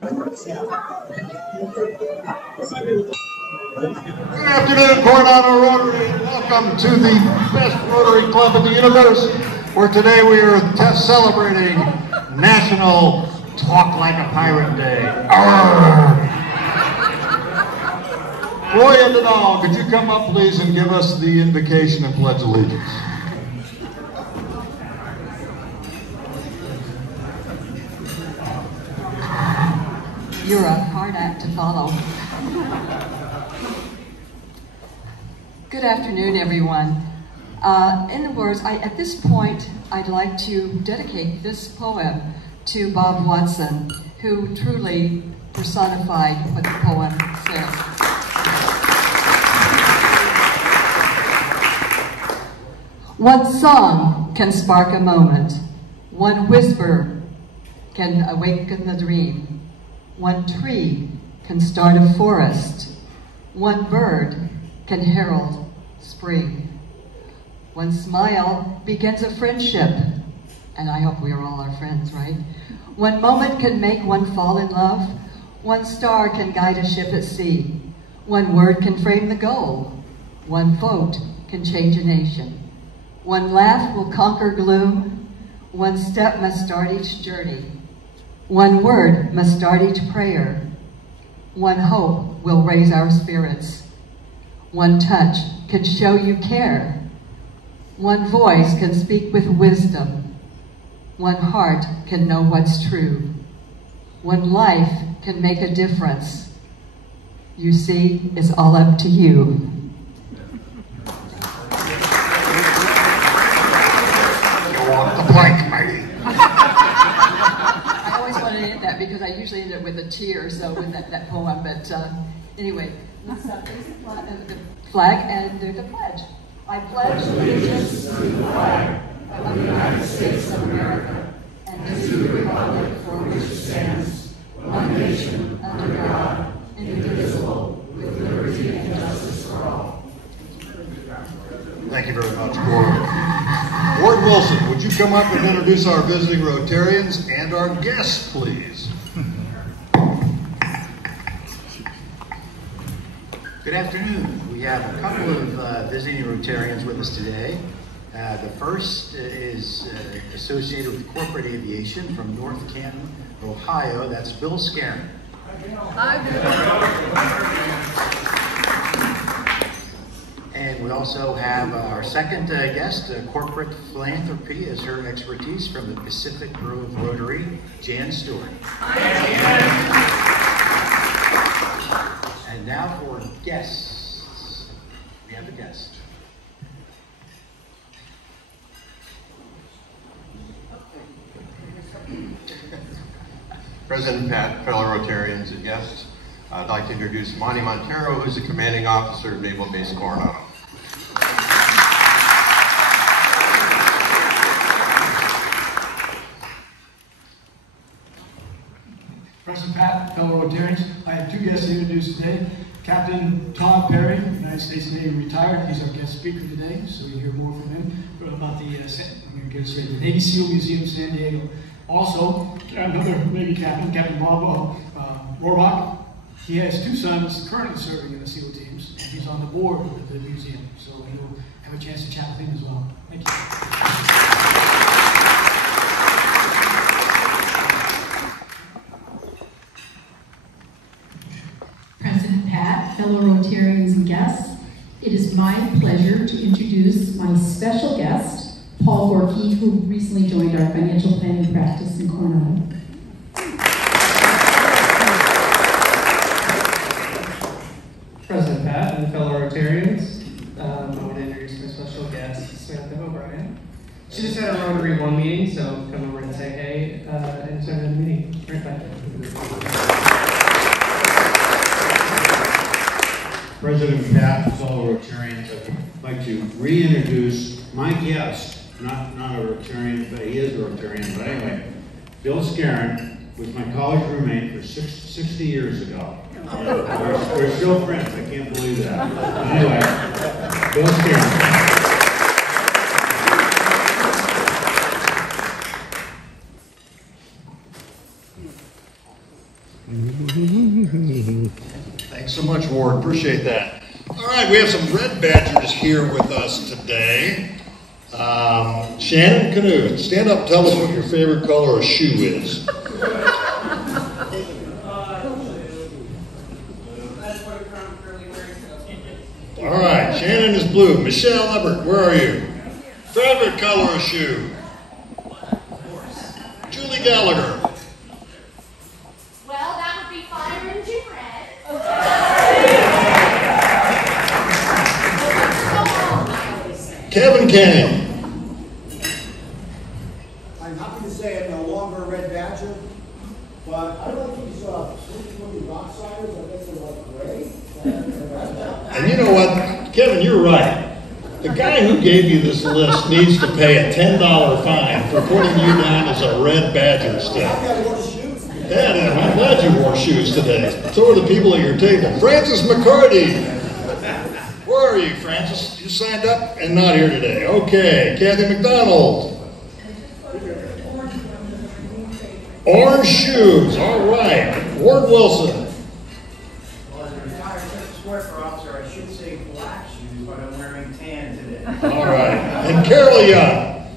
Good afternoon, Coronado Rotary, and welcome to the best Rotary Club in the universe, where today we are celebrating National Talk Like a Pirate Day. Arrgh! Roy and Denal, could you come up, please, and give us the invocation and pledge allegiance? You're a hard act to follow. Good afternoon, everyone. In the words, at this point, I'd like to dedicate this poem to Bob Watson, who truly personified what the poem says. One song can spark a moment. One whisper can awaken the dream. One tree can start a forest. One bird can herald spring. One smile begins a friendship, and I hope we are all our friends, right? One moment can make one fall in love. One star can guide a ship at sea. One word can frame the goal. One vote can change a nation. One laugh will conquer gloom. One step must start each journey. One word must start each prayer. One hope will raise our spirits. One touch can show you care. One voice can speak with wisdom. One heart can know what's true. One life can make a difference. You see, it's all up to you. Go on the plank, matey. I always want to end that because I usually end it with a tear, so with that poem, but anyway, let's raise the flag and do the pledge. I pledge allegiance to the flag of the United States of America and to the republic for which it stands, one nation, under God, indivisible, with liberty and justice for all. Thank you very much, Ward. Ward Wilson, would you come up and introduce our visiting Rotarians and our guests, please? Good afternoon. We have a couple of visiting Rotarians with us today. The first is associated with corporate aviation from North Canton, Ohio. That's Bill Scaron. Hi, And we also have our second guest, corporate philanthropy as her expertise from the Pacific Grove Rotary, Jan Stewart. And now for guests. We have a guest. President Pat, fellow Rotarians and guests, I'd like to introduce Monty Montero, who's the commanding officer of Naval Base Coronado. President Pat, fellow Rotarians, I have two guests to introduce today. Captain Todd Perry, United States Navy retired. He's our guest speaker today, so you'll hear more from him about the, I'm going to get it straight, the Navy SEAL Museum, San Diego. Also, another Navy captain, Captain Bob Rohrbach. He has two sons currently serving in the SEAL teams, and he's on the board of the museum, so you'll have a chance to chat with him as well. Thank you. President Pat, fellow Rotarians and guests, it is my pleasure to introduce my special guest, Paul Gorky, who recently joined our financial planning practice in Coronado. President Pat and fellow Rotarians, I want to introduce my special guest, Samantha O'Brien. She just had a Rotary 1 meeting, so come over and say hey and start the meeting. Right back. President Pat, fellow Rotarians, I'd like to reintroduce my guest, not a Rotarian, but he is a Rotarian, but anyway, Bill Scaron was my college roommate for 60 years ago. We're still friends, I can't believe that. Anyway, Bill Scaron. Thanks so much, Ward. Appreciate that. All right, we have some red badgers here with us today. Shannon Canoe, stand up and tell us what your favorite color of shoe is. All right, Shannon is blue. Michelle Ebert, where are you? Favorite color of shoe? Julie Gallagher. Well, that would be fire and gin red. Kevin Kenny. I'm happy to say I'm no longer a red badger, but I don't like these swing rock sliders. I guess they're like gray. And you know what, Kevin, you're right. The guy who gave you this list needs to pay a $10 fine for putting you down as a red badger still. Yeah, I'm glad you wore shoes today. So are the people at your table. Francis McCarty. Where are you, Francis? You signed up and not here today. Okay. Kathy McDonald. Orange shoes. All right. Ward Wilson. Well, as a retired Texas Warfare officer, I should say black shoes, but I'm wearing tan today. All right. And Carol Young.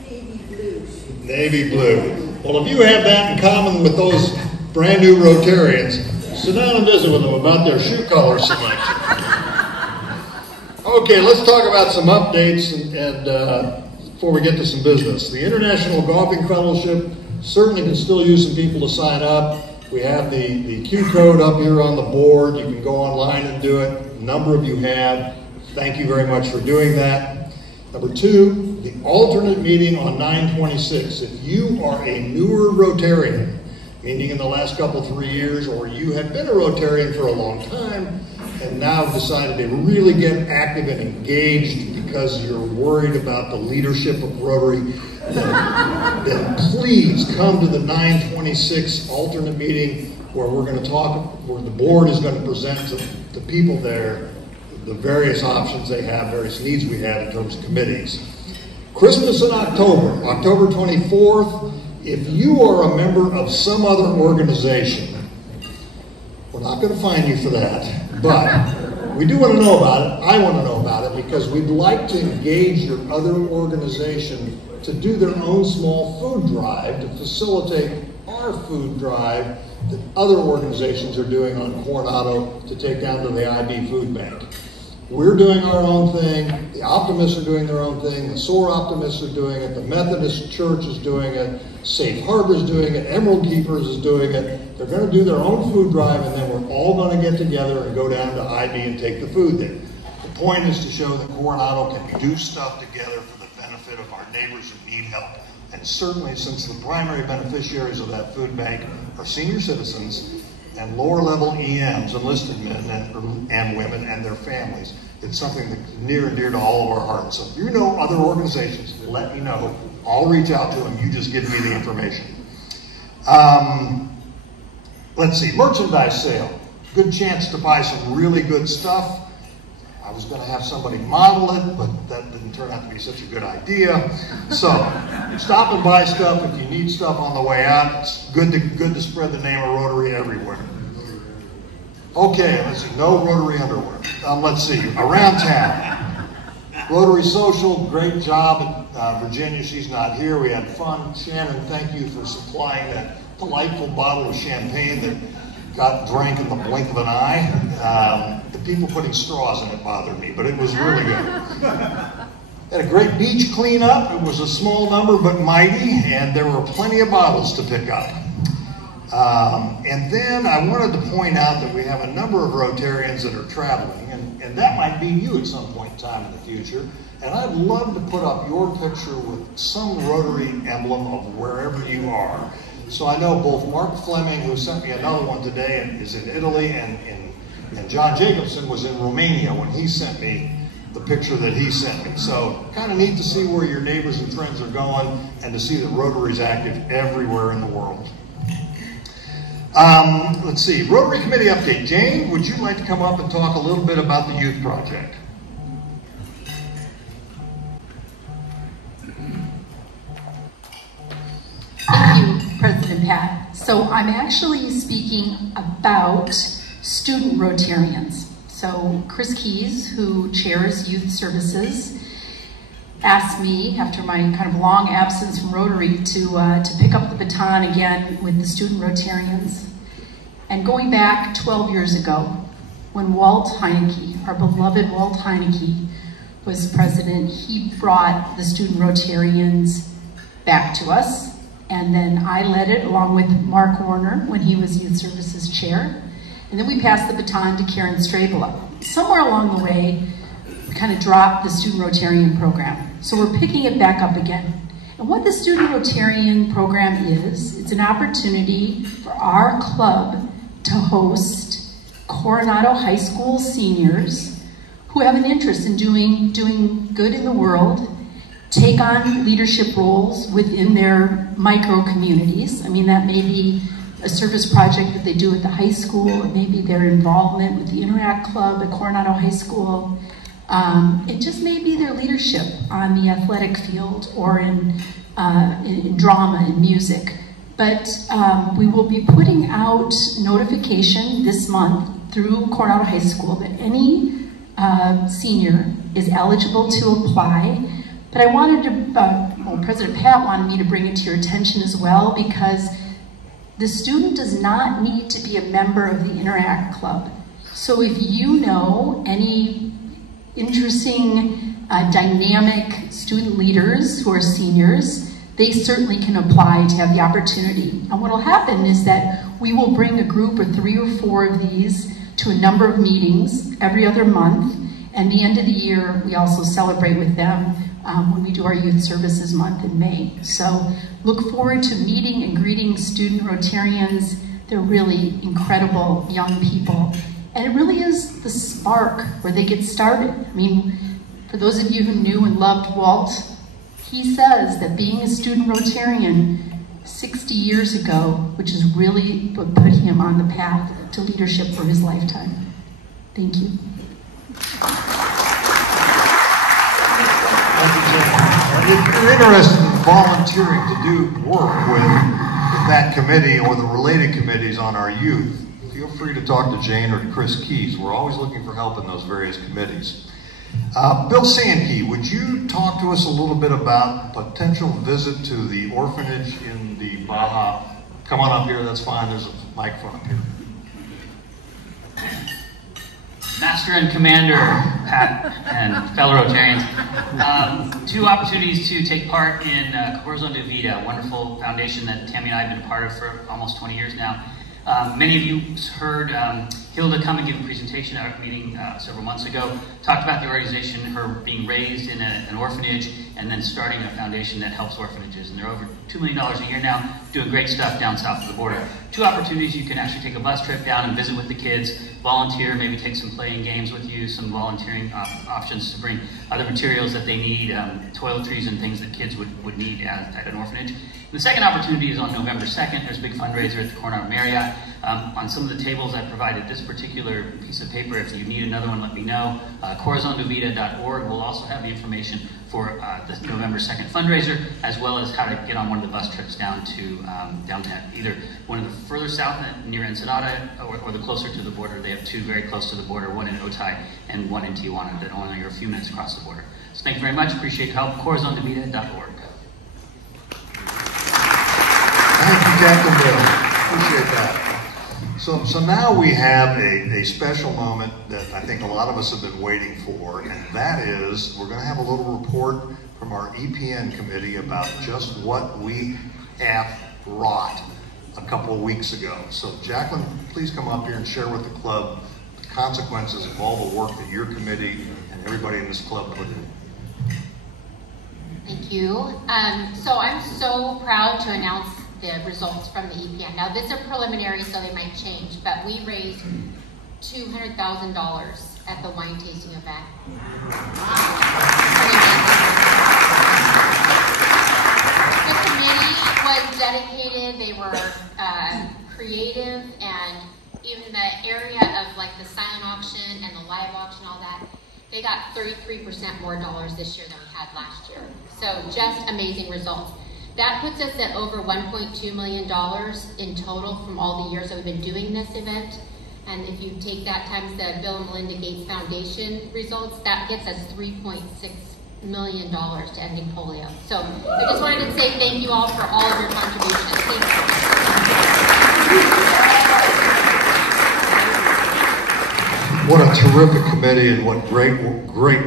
Navy blues. Navy blue. Well, if you have that in common with those brand new Rotarians, sit down and visit with them about their shoe color selection. Okay, let's talk about some updates and before we get to some business. The International Golfing Fellowship certainly can still use some people to sign up. We have the Q code up here on the board. You can go online and do it. A number of you have. Thank you very much for doing that. Number two, the alternate meeting on 9/26. If you are a newer Rotarian, meaning in the last couple, 3 years, or you have been a Rotarian for a long time and now decided to really get active and engaged because you're worried about the leadership of Rotary, then please come to the 9/26 alternate meeting where we're going to talk, where the board is going to present to the people there the various options they have, various needs we have in terms of committees. Christmas in October, October 24th, if you are a member of some other organization, we're not going to fine you for that, but we do want to know about it. I want to know about it because we'd like to engage your other organization to do their own small food drive to facilitate our food drive that other organizations are doing on Coronado to take down to the IB food bank. We're doing our own thing, the Optimists are doing their own thing, the SOAR Optimists are doing it, the Methodist Church is doing it, Safe Harbor is doing it, Emerald Keepers is doing it. They're going to do their own food drive and then we're all going to get together and go down to IB and take the food there. The point is to show that Coronado can do stuff together for the benefit of our neighbors who need help. And certainly since the primary beneficiaries of that food bank are senior citizens and lower level EMs, enlisted men and women and their families, it's something that's near and dear to all of our hearts. So if you know other organizations, let me know. I'll reach out to them. You just give me the information. Let's see, merchandise sale. Good chance to buy some really good stuff. I was going to have somebody model it, but that didn't turn out to be such a good idea. So stop and buy stuff if you need stuff on the way out. It's good to spread the name of Rotary everywhere. Okay, let's see, no Rotary underwear. Let's see, around town. Rotary Social, great job at Virginia. She's not here. We had fun. Shannon, thank you for supplying that delightful bottle of champagne that got drank in the blink of an eye. The people putting straws in it bothered me, but it was really good. Had a great beach cleanup. It was a small number but mighty, and there were plenty of bottles to pick up. And then I wanted to point out that we have a number of Rotarians that are traveling, and that might be you at some point in time in the future. And I'd love to put up your picture with some Rotary emblem of wherever you are. So I know both Mark Fleming, who sent me another one today, and is in Italy, and John Jacobson was in Romania when he sent me the picture that he sent me. So kind of neat to see where your neighbors and friends are going and to see that Rotary is active everywhere in the world. Let's see, Rotary Committee update. Jane, would you like to come up and talk a little bit about the youth project? Thank you, President Pat. Pat. So I'm actually speaking about student Rotarians. So Chris Cays, who chairs youth services, asked me, after my kind of long absence from Rotary, to pick up the baton again with the student Rotarians. And going back 12 years ago, when Walt Heineke, our beloved Walt Heineke, was president, he brought the student Rotarians back to us. And then I led it along with Mark Warner when he was youth services chair. And then we passed the baton to Karen Strabela. Somewhere along the way, we kind of dropped the student Rotarian program. So we're picking it back up again. And what the student Rotarian program is, it's an opportunity for our club to host Coronado High School seniors who have an interest in doing good in the world, take on leadership roles within their micro communities. I mean, that may be a service project that they do at the high school, or maybe their involvement with the Interact Club at Coronado High School. It just may be their leadership on the athletic field or in drama and music. But we will be putting out notification this month through Coronado High School that any senior is eligible to apply. But I wanted to, well, President Pat wanted me to bring it to your attention as well, because the student does not need to be a member of the Interact Club. So if you know any interesting, dynamic student leaders who are seniors, they certainly can apply to have the opportunity. And what will happen is that we will bring a group of 3 or 4 of these to a number of meetings every other month. And the end of the year, we also celebrate with them when we do our Youth Services Month in May. So look forward to meeting and greeting student Rotarians. They're really incredible young people. And it really is the spark where they get started. I mean, for those of you who knew and loved Walt, he says that being a student Rotarian 60 years ago, which is really what put him on the path to leadership for his lifetime. Thank you. If you're interested in volunteering to do work with that committee or the related committees on our youth, feel free to talk to Jane or to Chris Cays. We're always looking for help in those various committees. Bill Sankey, would you talk to us a little bit about potential visit to the orphanage in the Baja? Come on up here, that's fine, there's a microphone up here. Master and Commander, Pat and fellow Rotarians. 2 opportunities to take part in Corazon de Vida, a wonderful foundation that Tammy and I have been a part of for almost 20 years now. Many of you heard Hilda come and give a presentation at our meeting several months ago, talked about the organization, her being raised in an orphanage, and then starting a foundation that helps orphanages. And they're over $2 million a year now, doing great stuff down south of the border. 2 opportunities: you can actually take a bus trip down and visit with the kids, volunteer, maybe take some playing games with you, some volunteering options to bring other materials that they need, toiletries and things that kids would need at an orphanage. The second opportunity is on November 2nd. There's a big fundraiser at the Coronado Marriott. On some of the tables, I provided this particular piece of paper. If you need another one, let me know. CorazonDeVida.org will also have the information for the November 2nd fundraiser, as well as how to get on one of the bus trips down to either one of the further south near Ensenada or the closer to the border. They have 2 very close to the border, one in Otay and one in Tijuana, that only are a few minutes across the border. So thank you very much. Appreciate your help. CorazonDeVida.org. Thank you, Captain Bill. Appreciate that. So now we have a special moment that I think a lot of us have been waiting for, and that is we're going to have a little report from our EPN committee about just what we have wrought a couple of weeks ago. So Jacqueline, please come up here and share with the club the consequences of all the work that your committee and everybody in this club put in. Thank you. So I'm so proud to announce the results from the EPN. Now, these are preliminary, so they might change, but we raised $200,000 at the wine tasting event. The committee was dedicated, they were creative, and even the area of like the silent auction and the live auction, all that, they got 33% more dollars this year than we had last year. So just amazing results. That puts us at over $1.2 million in total from all the years that we've been doing this event. And if you take that times the Bill and Melinda Gates Foundation results, that gets us $3.6 million to ending polio. So I just wanted to say thank you all for all of your contributions. Thank you. What a terrific committee and what great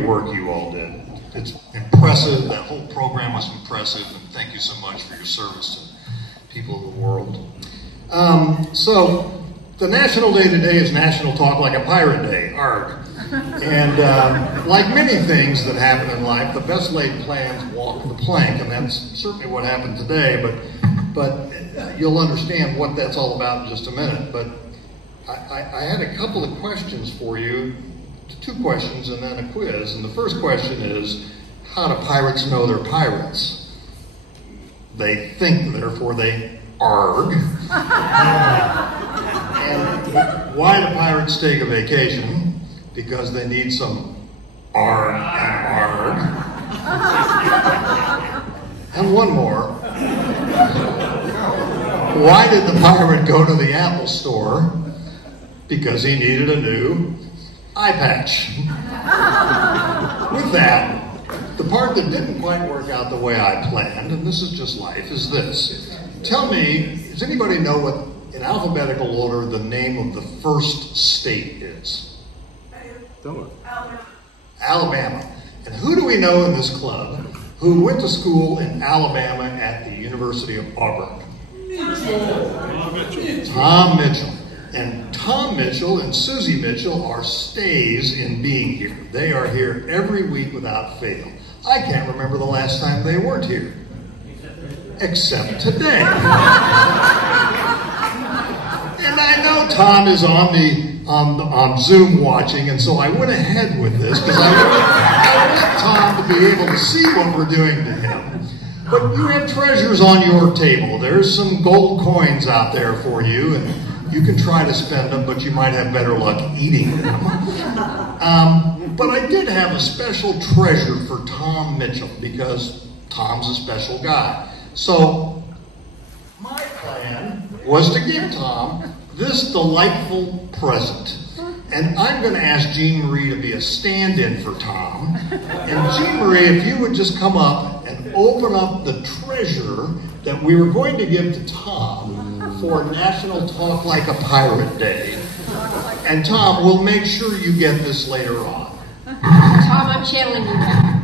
work you all did. It's impressive. That whole program was impressive, and thank you so much for your service to people of the world. So the national day today is National Talk Like a Pirate Day, ARG. And like many things that happen in life, the best laid plans walk the plank, and that's certainly what happened today, but you'll understand what that's all about in just a minute. But I had a couple of questions for you, 2 questions and then a quiz. And the first question is, how do pirates know they're pirates? They think, therefore they arg. And why do pirates take a vacation? Because they need some arg and arg. And one more. Why did the pirate go to the Apple store? Because he needed a new eye patch. With that, the part that didn't quite work out the way I planned, and this is just life, is this. Tell me, does anybody know what, in alphabetical order, the name of the first state is? Alabama. And who do we know in this club who went to school in Alabama at the University of Auburn? Tom Mitchell. And Tom Mitchell and Susie Mitchell are stays in being here. They are here every week without fail. I can't remember the last time they weren't here. Except today. And I know Tom is on Zoom watching, and so I went ahead with this because I want Tom to be able to see what we're doing to him. But you have treasures on your table. There's some gold coins out there for you, and you can try to spend them, but you might have better luck eating them. But I did have a special treasure for Tom Mitchell because Tom's a special guy. So my plan was to give Tom this delightful present. And I'm going to ask Jean Marie to be a stand-in for Tom. And Jean Marie, if you would just come up and open up the treasure that we were going to give to Tom for National Talk Like a Pirate Day. And Tom, we'll make sure you get this later on. Tom, I'm channeling you back.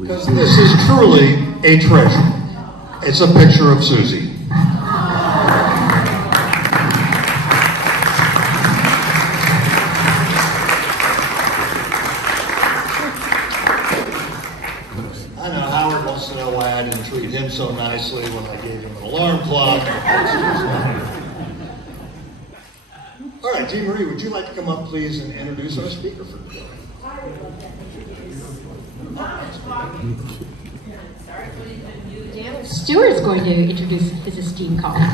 Because this is truly a treasure. It's a picture of Susie. I know Howard wants to know why I didn't treat him so nicely when I gave him an alarm clock. All right, Jean Marie, would you like to come up, please, and introduce our speaker for today? Stuart's going to introduce his esteemed colleague.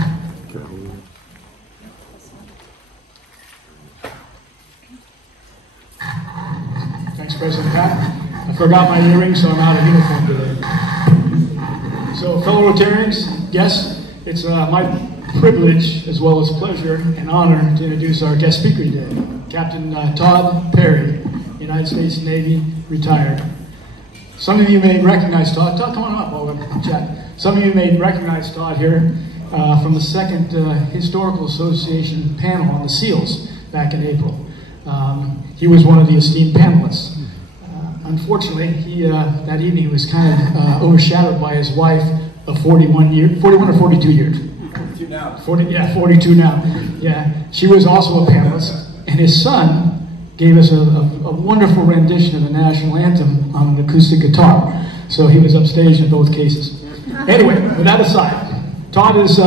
Thanks, President Pat. I forgot my earrings, so I'm out of uniform today. So, fellow Rotarians, guests, it's my privilege as well as pleasure and honor to introduce our guest speaker today, Captain Todd Perry, United States Navy, retired. Some of you may recognize Todd. Todd, come on up while we're chatting. Some of you may recognize Todd here from the second Historical Association panel on the SEALs back in April. He was one of the esteemed panelists. Unfortunately, that evening he was kind of overshadowed by his wife of 41 or 42 years. 42 now. 42 now. Yeah, she was also a panelist, and his son gave us a wonderful rendition of the national anthem on an acoustic guitar. So he was upstaged in both cases. Anyway, with that aside, Todd is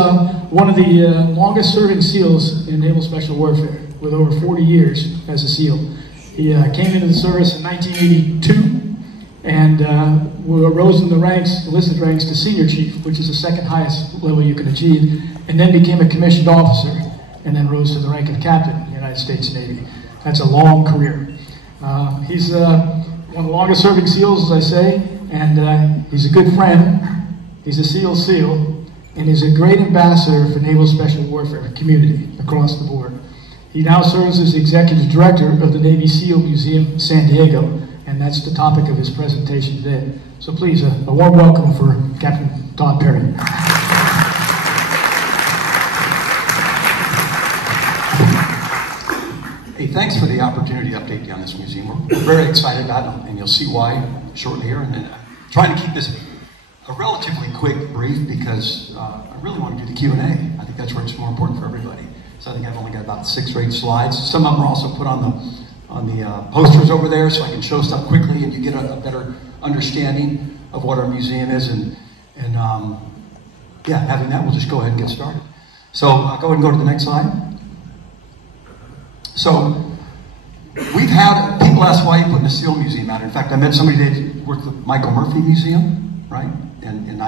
one of the longest serving SEALs in Naval Special Warfare, with over 40 years as a SEAL. He came into the service in 1982 and rose in the ranks, enlisted ranks, to senior chief, which is the second highest level you can achieve, and then became a commissioned officer, and then rose to the rank of captain in the United States Navy. That's a long career. He's one of the longest serving SEALs, as I say, and he's a good friend. He's a SEAL, and he's a great ambassador for Naval Special Warfare community across the board. He now serves as the Executive Director of the Navy SEAL Museum San Diego, and that's the topic of his presentation today. So please, a warm welcome for Captain Todd Perry. Hey, thanks for the opportunity to update you on this museum. We're very excited about it, and you'll see why shortly here. And then trying to keep this a relatively quick brief because I really want to do the Q&A. I think that's where it's more important for everybody. So I think I've only got about 6 or 8 slides. Some of them are also put on the posters over there, so I can show stuff quickly and you get a better understanding of what our museum is. And yeah, having that, we'll just go ahead and get started. So I'll go ahead and go to the next slide. So we've had people ask why you put a SEAL museum out. In fact, I met somebody today who worked at the Michael Murphy Museum, right? And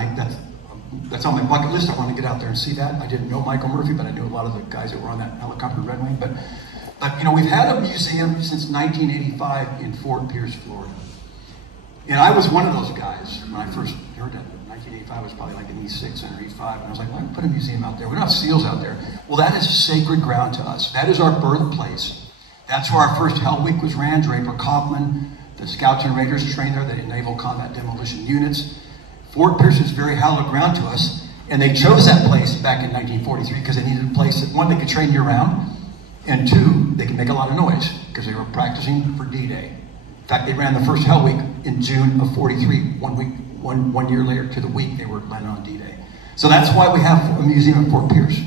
that's on my bucket list. I want to get out there and see that. I didn't know Michael Murphy, but I knew a lot of the guys that were on that helicopter Red Wing. But you know, we've had a museum since 1985 in Fort Pierce, Florida. And I was one of those guys when I first heard that. 1985 was probably like in E6 or E5, and I was like, why put a museum out there? We don't have SEALs out there. Well, that is sacred ground to us. That is our birthplace. That's where our first Hell Week was ran. Draper Kaufman, the Scouts and Raiders trained there, the Naval Combat Demolition Units. Fort Pierce is very hallowed ground to us, and they chose that place back in 1943 because they needed a place that, one, they could train year-round, and 2, they could make a lot of noise because they were practicing for D-Day. In fact, they ran the first Hell Week in June of 43, one year later to the week they were landing on D-Day. So that's why we have a museum at Fort Pierce.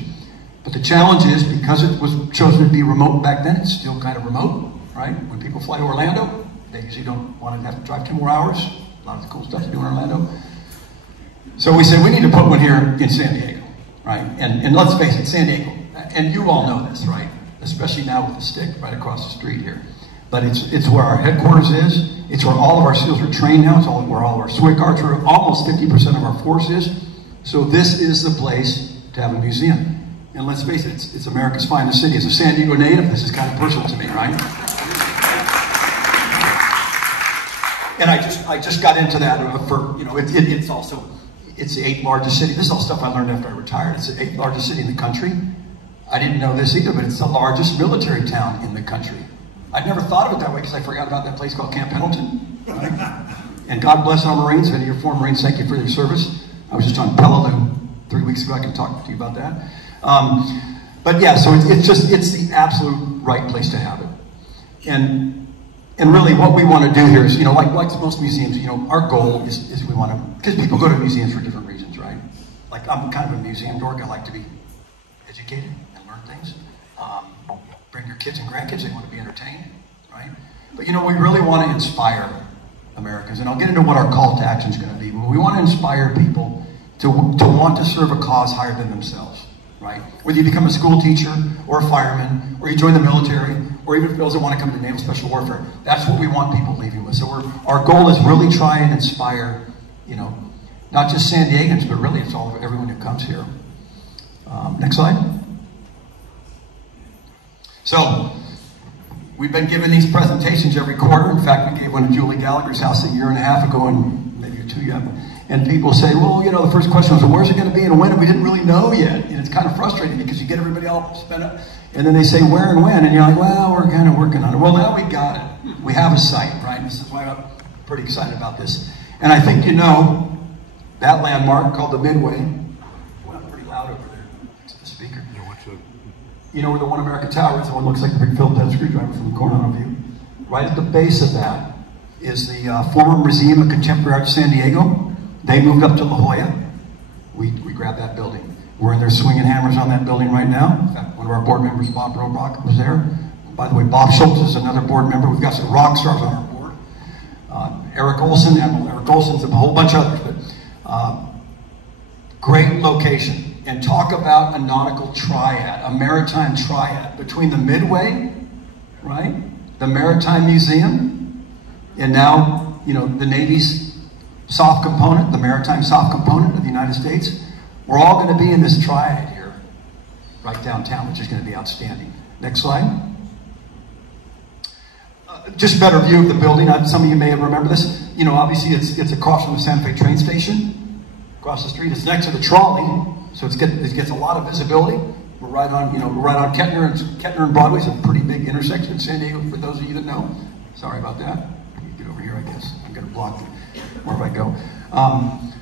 But the challenge is, because it was chosen to be remote back then, it's still kind of remote, right? When people fly to Orlando, they usually don't want to have to drive 2 more hours. A lot of the cool stuff to do in Orlando. So we said, we need to put one here in San Diego, right? And let's face it, San Diego, and you all know this, right? Especially now with the stick right across the street here. But it's where our headquarters is. It's where all of our SEALs are trained now. It's where all of our SWIC archer, almost 50% of our force is. So this is the place to have a museum. And let's face it, it's America's finest city. As a San Diego native, this is kind of personal to me, right? And I just got into that for, you know, it's the 8th largest city. This is all stuff I learned after I retired. It's the 8th largest city in the country. I didn't know this either, but it's the largest military town in the country. I'd never thought of it that way because I forgot about that place called Camp Pendleton. Right? And God bless our Marines. If any of your former Marines, thank you for your service. I was just on Peleliu 3 weeks ago. I can talk to you about that. But yeah, so it's the absolute right place to have it. And really what we want to do here is, you know, like most museums, you know, our goal is we want to, because people go to museums for different reasons, right? Like, I'm kind of a museum dork. I like to be educated and learn things. Bring your kids and grandkids, they want to be entertained, right? But you know, we really want to inspire Americans, and I'll get into what our call to action is going to be, but we want to inspire people to want to serve a cause higher than themselves, right? Whether you become a school teacher, or a fireman, or you join the military, or even those that want to come to Naval Special Warfare, that's what we want people leaving with. So our goal is really try and inspire, you know, not just San Diegans, but really it's everyone who comes here. Next slide. So, we've been giving these presentations every quarter. In fact, we gave one at Julie Gallagher's house a year and a half ago, and maybe 2 years. And people say, well, you know, the first question was, well, where's it going to be and when? And we didn't really know yet. And it's kind of frustrating because you get everybody all spent up, and then they say where and when, and you're like, well, we're kind of working on it. Well, now we got it. We have a site, right? This is why I'm pretty excited about this. And I think you know that landmark called the Midway. Well, I'm pretty loud over there next to the speaker. You know where the One America Tower is? The one that looks like a big Phillips head screwdriver from the Coronado view. Right at the base of that is the former Museum of Contemporary Art San Diego. They moved up to La Jolla. We grabbed that building. We're in there swinging hammers on that building right now. In fact, one of our board members, Bob Robach, was there. By the way, Bob Schultz is another board member. We've got some rock stars on our board. Eric Olson, Admiral Eric Olson's a whole bunch of others. But great location. And talk about a nautical triad, a maritime triad between the Midway, right, the Maritime Museum, and now, you know, the Navy's soft component, the maritime soft component of the United States. We're all going to be in this triad here, right downtown, which is going to be outstanding. Next slide. just a better view of the building. Some of you may remember this. You know, obviously it's across from the Santa Fe train station, across the street. It's next to the trolley, so it gets a lot of visibility. We're right on, we're right on Kettner and Broadway. It's a pretty big intersection in San Diego, for those of you that know. Sorry about that. Get over here, I guess. I'm going to block wherever I go.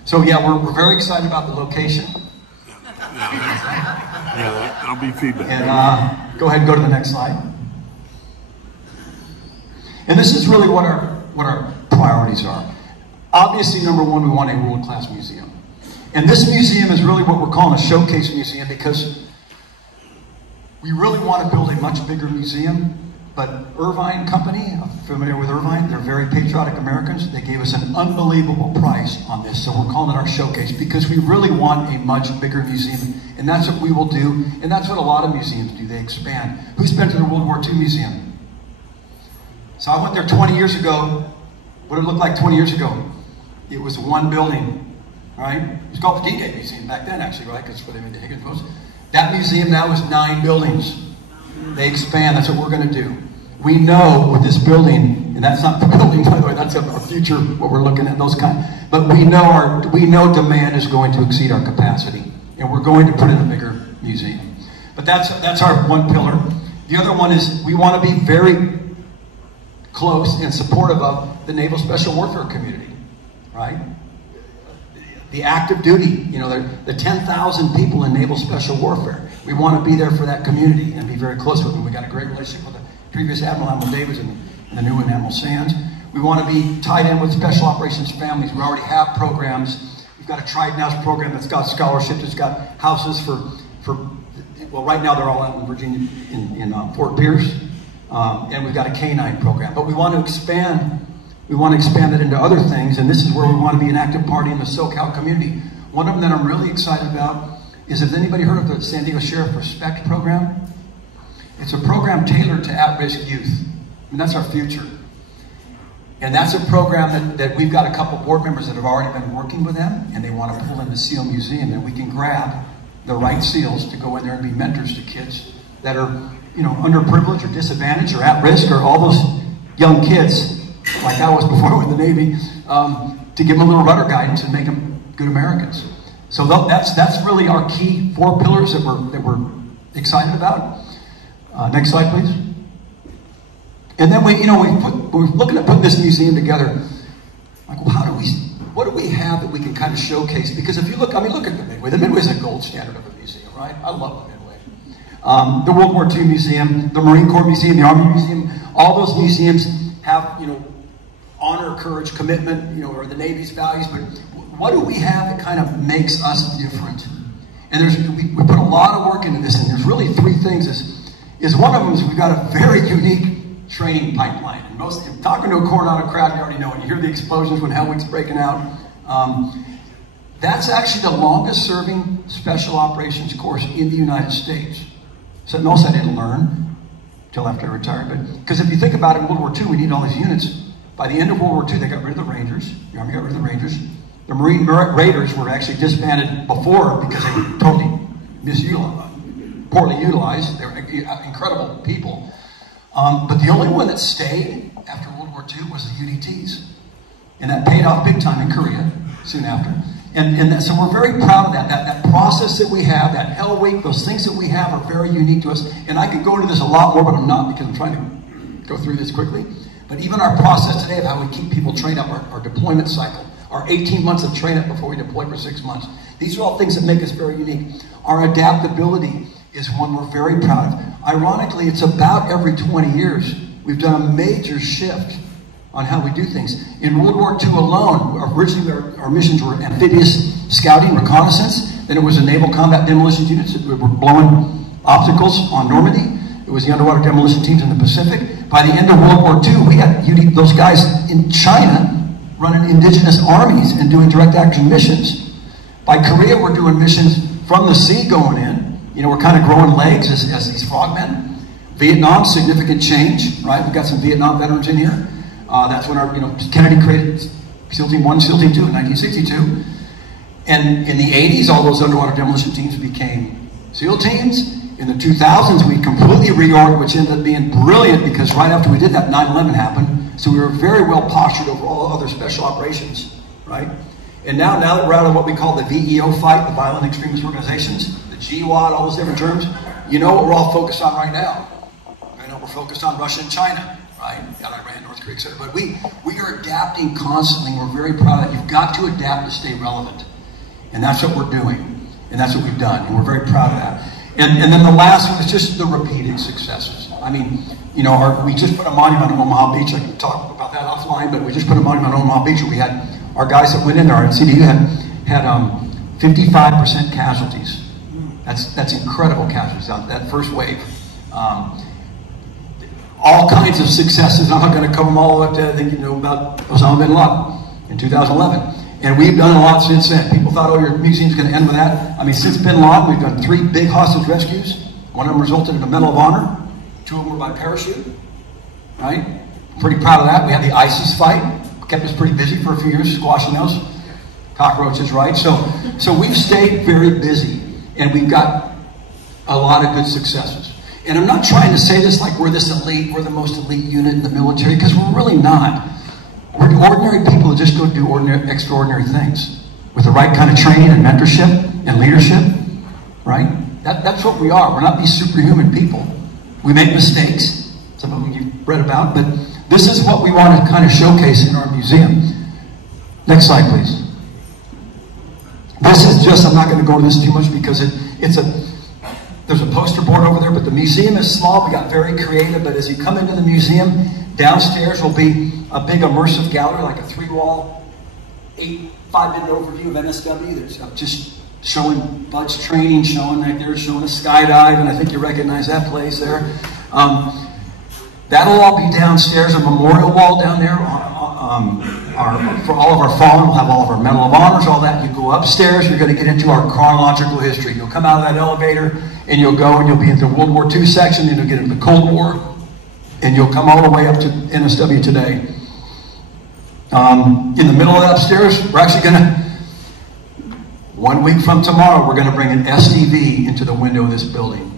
So yeah, we're very excited about the location. Yeah, that'll be feedback. And go ahead and go to the next slide. And this is really what our priorities are. Obviously, number one, we want a world-class museum. And this museum is really what we're calling a showcase museum, because we really want to build a much bigger museum. But Irvine Company, I'm familiar with Irvine, they're very patriotic Americans. They gave us an unbelievable price on this, so we're calling it our showcase, because we really want a much bigger museum. And that's what we will do, and that's what a lot of museums do. They expand. Who's been to the World War II Museum? So I went there 20 years ago. What did it look like 20 years ago? It was one building, right? It was called the D-Day Museum back then, actually, right? Because that's where they made the Higgins Post. That museum now is 9 buildings. They expand. That's what we're going to do. We know with this building, and that's not the building, by the way, that's our future, what we're looking at, those kind. But we know demand is going to exceed our capacity, and we're going to put in a bigger museum. But that's our one pillar. The other one is we want to be very close and supportive of the Naval Special Warfare community, right? The active duty, the 10,000 people in Naval Special Warfare. We want to be there for that community and be very close with them. We got a great relationship with the previous Admiral Davids and the new one, Admiral Sands. We want to be tied in with Special Operations families. We already have programs. We've got a Trident House program that's got scholarships. It's got houses well, right now they're all out in Virginia, in Fort Pierce. And we've got a K-9 program. But we want to expand. We want to expand it into other things, and this is where we want to be an active party in the SoCal community. One of them that I'm really excited about is, has anybody heard of the San Diego Sheriff Respect program? It's a program tailored to at-risk youth. I mean, that's our future. And that's a program that we've got a couple board members that have already been working with them, and they want to pull in the SEAL Museum, and we can grab the right SEALs to go in there and be mentors to kids that are, underprivileged or disadvantaged or at risk, or all those young kids, like I was before with the Navy, to give them a little rudder guidance and make them good Americans. So that's really our key 4 pillars that we're excited about. Next slide, please. And then we're looking at putting this museum together. Like, well, what do we have that we can kind of showcase? Because if you look, look at the Midway. The Midway is a gold standard of a museum, right? I love the Midway. The World War II Museum, the Marine Corps Museum, the Army Museum, all those museums have, honor, courage, commitment, or the Navy's values, but what do we have that kind of makes us different? And we put a lot of work into this, and there's really 3 things. Is one of them is we've got a very unique training pipeline. And talking to a Coronado crowd, you already know, when you hear the explosions when Hell Week's breaking out, that's actually the longest serving special operations course in the United States. Something else I didn't learn until after I retired, but because if you think about it, in World War II, we need all these units. By the end of World War II, they got rid of the Rangers. The Army got rid of the Rangers. The Marine Raiders were actually disbanded before because they were totally poorly utilized. They were incredible people. But the only one that stayed after World War II was the UDTs. And that paid off big time in Korea soon after. So we're very proud of that. That process that we have, that Hell Week, those things that we have are very unique to us. And I could go into this a lot more, but I'm not, because I'm trying to go through this quickly. But even our process today of how we keep people trained up, our deployment cycle, our 18 months of train up before we deploy for 6 months. These are all things that make us very unique. Our adaptability is one we're very proud of. Ironically, it's about every 20 years we've done a major shift on how we do things. In World War II alone, originally our missions were amphibious scouting, reconnaissance. Then it was the naval combat demolition units that were blowing obstacles on Normandy. It was the underwater demolition teams in the Pacific. By the end of World War II, we had those guys in China running indigenous armies and doing direct action missions. By Korea, we're doing missions from the sea going in. We're kind of growing legs as these frogmen. Vietnam, significant change, right? We've got some Vietnam veterans in here. That's when Kennedy created SEAL Team 1, SEAL Team 2 in 1962. And in the 80s, all those underwater demolition teams became SEAL teams. In the 2000s, we completely reorged, which ended up being brilliant because right after we did that, 9/11 happened. So we were very well postured over all other special operations, right? And now that we're out of what we call the VEO fight, the violent extremist organizations, the GWAT, all those different terms, you know what we're all focused on right now? I know we're focused on Russia and China, right? And Iran, North Korea, etc. But we are adapting constantly. We're very proud of that. You've got to adapt to stay relevant. And that's what we're doing. And that's what we've done. And we're very proud of that. And then the last one is just the repeated successes. I mean, you know, we just put a monument on Omaha Beach. I can talk about that offline, but we just put a monument on Omaha Beach where we had our guys that went in there, our CDU had 55% casualties. That's incredible casualties on that first wave. All kinds of successes. I'm not going to cover them all up to, I think you know about Osama bin Laden in 2011. And we've done a lot since then. People thought, oh, your museum's going to end with that. I mean, since bin Laden, we've done 3 big hostage rescues. One of them resulted in a Medal of Honor. 2 of them were by parachute. Right? Pretty proud of that. We had the ISIS fight. Kept us pretty busy for a few years, squashing those cockroaches, right? So we've stayed very busy. And we've got a lot of good successes. And I'm not trying to say this like we're this elite, we're the most elite unit in the military, because we're really not. We're ordinary people who just go do extraordinary things with the right kind of training and mentorship and leadership, right? That's what we are. We're not these superhuman people. We make mistakes, some of them you've read about, but this is what we want to kind of showcase in our museum. Next slide, please. This is just, I'm not going to go into this too much because there's a poster board over there, but the museum is small. We got very creative, but as you come into the museum, downstairs will be a big immersive gallery, like a 3-wall, 5-minute overview of NSW. There's just showing Bud's training, showing right there, showing a skydive, and I think you recognize that place there. That'll all be downstairs, a memorial wall down there. For all of our fallen, we'll have all of our Medal of Honors, all that. You go upstairs, you're going to get into our chronological history. You'll come out of that elevator, and you'll go, and you'll be into the World War II section, and you'll get into the Cold War, and you'll come all the way up to NSW today. In the middle of that upstairs, we're actually going to, 1 week from tomorrow, we're going to bring an SDV into the window of this building.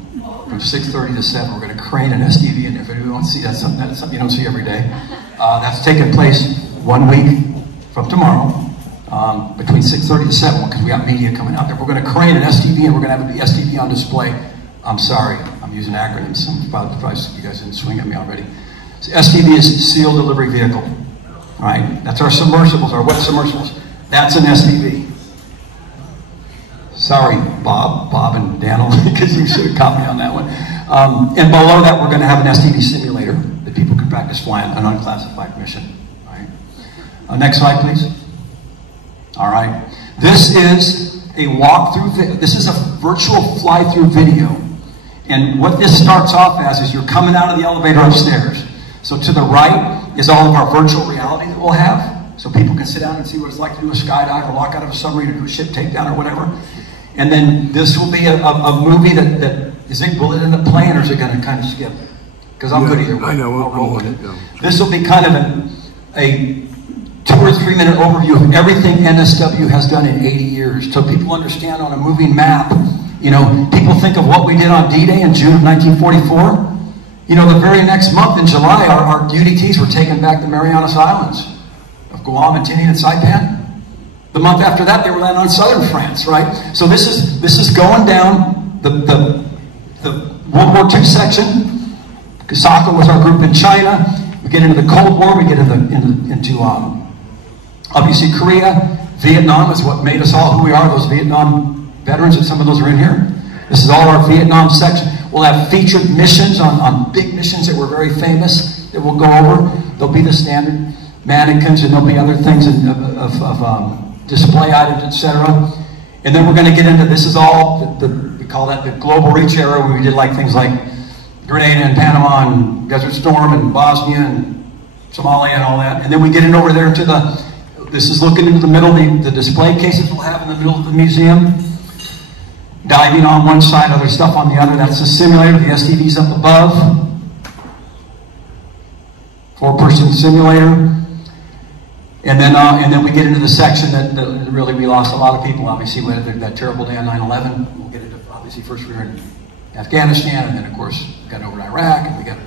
From 6:30 to 7, we're going to crane an SDV in there. If anyone wants to see, that's something you don't see every day. That's taking place 1 week from tomorrow, between 6:30 to 7, because we got media coming out there. We're going to crane an SDV, and we're going to have the SDV on display. I'm sorry, I'm using acronyms. I'm surprised you guys didn't swing at me already. So SDV is Sealed Delivery Vehicle. All right, that's our submersibles, our wet submersibles. That's an SDV. Sorry, Bob and Daniel, because you should have caught me on that one. And below that, we're going to have an SDV simulator that people can practice flying an unclassified mission. All right. Next slide, please. All right. This is a walkthrough. This is a virtual fly-through video. And what this starts off as is you're coming out of the elevator upstairs. So to the right is all of our virtual reality that we'll have. So people can sit down and see what it's like to do a skydive or walk out of a submarine or do a ship takedown or whatever. And then this will be a movie that is it, will it end up playing or is it going to kind of skip? Because I'm good either way. I know. I'll roll with it. This will be kind of a 2 or 3 minute overview of everything NSW has done in 80 years. So people understand on a moving map. You know, people think of what we did on D-Day in June of 1944. You know, the very next month in July, our UDTs were taken back to Marianas Islands of Guam and Tinian and Saipan. The month after that, they were landing on southern France, right? So this is going down the World War II section. Kasaka was our group in China. We get into the Cold War. We get into obviously Korea. Vietnam is what made us all who we are. Those Vietnam veterans, and some of those are in here. This is all our Vietnam section. We'll have featured missions on big missions that were very famous that we'll go over. There'll be the standard mannequins, and there'll be other things of display items, etc. And then we're going to get into, this is all, we call that the global reach era, where we did like things like Grenada and Panama and Desert Storm and Bosnia and Somalia and all that. And then we get in over there to this is looking into the middle, the display cases we'll have in the middle of the museum. Diving on one side, other stuff on the other. That's the simulator, the SDV's up above. 4-person simulator. And then we get into the section that really we lost a lot of people. Obviously, we had that terrible day on 9/11. We'll get into, obviously, first we were in Afghanistan, and then of course got over to Iraq, and we got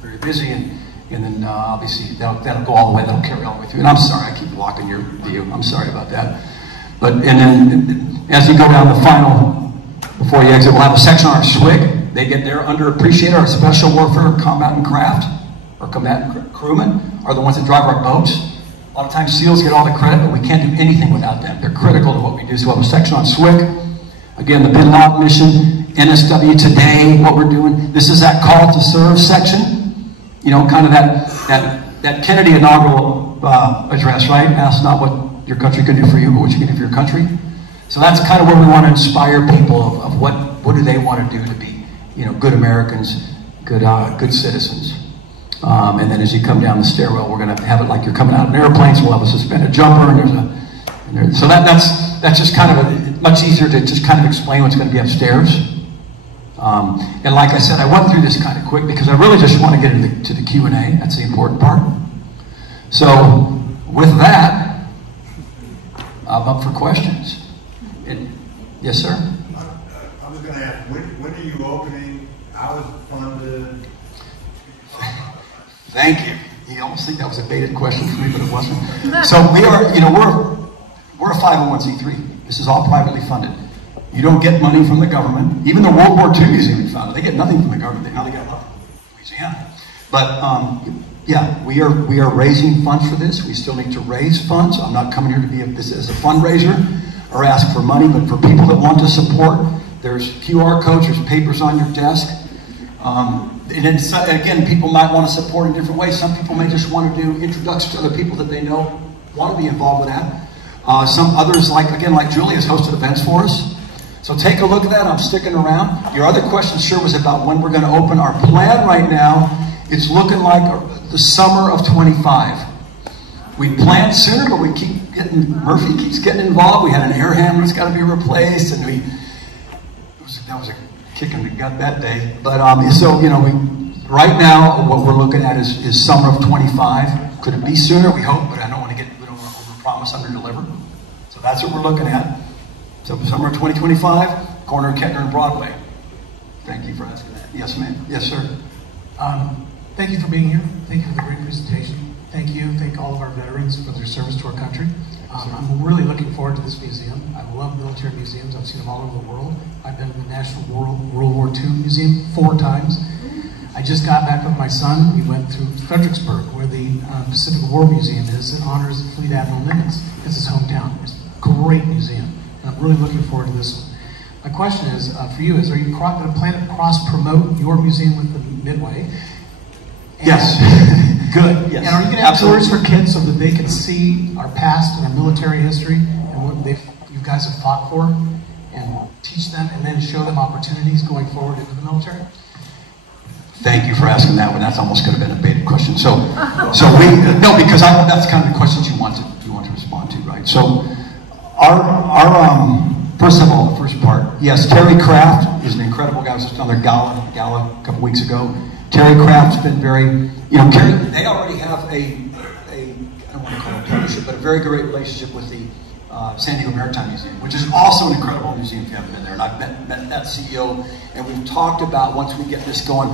very busy, and then obviously that'll go all the way, that'll carry all the way through. And I'm sorry, I keep blocking your view. I'm sorry about that. But and then as you go down the final, before you exit, we'll have a section on our SWIG. They get there underappreciated. Our Special Warfare Combat and Craft, or combatant crewmen, are the ones that drive our boats. A lot of times SEALs get all the credit, but we can't do anything without them. They're critical to what we do. So we'll have a section on SWIG. Again, the Bin Laden mission, NSW Today, what we're doing. This is that call to serve section. You know, kind of that Kennedy inaugural address, right? Ask not what your country can do for you, but what you can do for your country. So that's kind of where we want to inspire people of what do they want to do to be, you know, good Americans, good citizens. And then as you come down the stairwell, we're going to have it like you're coming out of an airplane. So we'll have a suspended jumper, and so that's just kind of much easier to just kind of explain what's going to be upstairs. And like I said, I went through this kind of quick because I really just want to get into the Q&A. That's the important part. So with that, I'm up for questions. Yes, sir? I was going to ask, when are you opening? How is it funded? Thank you. You almost think that was a baited question for me, but it wasn't. So we are, you know, we're a 501c3. This is all privately funded. You don't get money from the government. Even the World War II Museum we founded, they get nothing from the government. Now they got nothing from Louisiana. But yeah, we are raising funds for this. We still need to raise funds. I'm not coming here to be this as a fundraiser or ask for money, but for people that want to support, there's QR codes, there's papers on your desk. And then, again, people might want to support in different ways. Some people may just want to do introductions to other people that they know want to be involved with that. Some others, like Julie, has hosted events for us. So take a look at that. I'm sticking around. Your other question, sure, was about when we're going to open. Our plan right now, it's looking like the summer of 25. We planned sooner, but we keep getting, Murphy keeps getting involved. We had an air hammer that's got to be replaced, and that was a kick in the gut that day. But so, you know, right now what we're looking at is summer of 25. Could it be sooner? We hope, but we don't want to overpromise, underdeliver. So that's what we're looking at. So summer of 2025, corner of Kettner and Broadway. Thank you for asking that. Yes, ma'am. Yes, sir. Thank you for being here. Thank you for the great presentation. Thank you. Thank all of our veterans for their service to our country. I'm really looking forward to this museum. I love military museums. I've seen them all over the world. I've been to the National World War II Museum 4 times. I just got back with my son. We went through Fredericksburg, where the Pacific War Museum is. It honors Fleet Admiral Nimitz. It's his hometown. It's a great museum. And I'm really looking forward to this one. My question is, for you, are you going to plan to cross-promote your museum with the Midway? And yes. Good. Yes. And are you going to have tours for kids so that they can see our past and our military history and what you guys have fought for, and teach them and then show them opportunities going forward into the military? Thank you for asking that one. That's almost could have been a baited question. So because that's kind of the questions you want to respond to, right? So our first of all, the first part, yes, Terry Kraft is an incredible guy. I was just on their gala a couple weeks ago. Terry Kraft's been very, you know, they already have I don't want to call it a partnership, but a very great relationship with the San Diego Maritime Museum, which is also an incredible museum if you haven't been there. And I've met that CEO, and we've talked about, once we get this going,